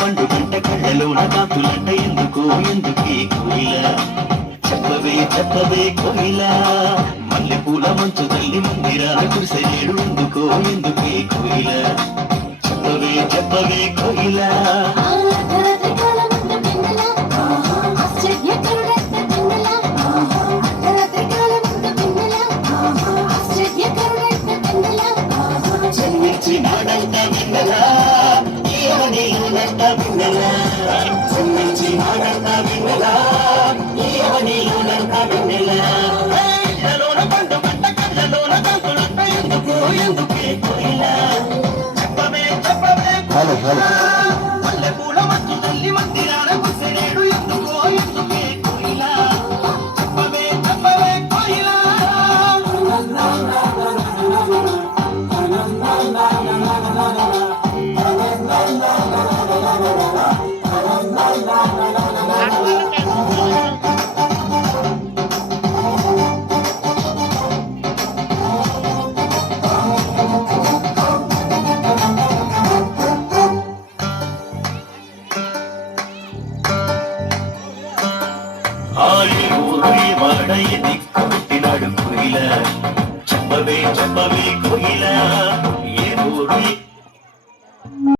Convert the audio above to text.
పండు గంట కళ్ళలోన కాకులంట ఎందుకు ఎందుకే కోయిల చెప్పవే చెప్పవే కోయిల మల్లె పూల మంచు తల్లి మందిరాల కురిసేడు ఎందుకో ఎందుకే కోయిల చెప్పవే చెప్పవే కోయిల జన్మించినాడంట వెన్నెల నీలోనంట వెన్నెల జన్మించినాడంట వెన్నెల నీలోనంట వెన్నెల కళ్ళలోన పండు గంట కళ్ళలోన కాకులంట ఎందుకు ఎందుకే కోయిల చెప్పవే చెప్పవే మల్లె పూల మంచు తల్లి మందిరాల కురిసేడు ఎందుకో ఎందుకే కోయిల చెప్పవే చెప్పవే కోయిల వాడయ్య దిక్కు పెట్టినాడు కోయిల చెప్పవే చెప్పవే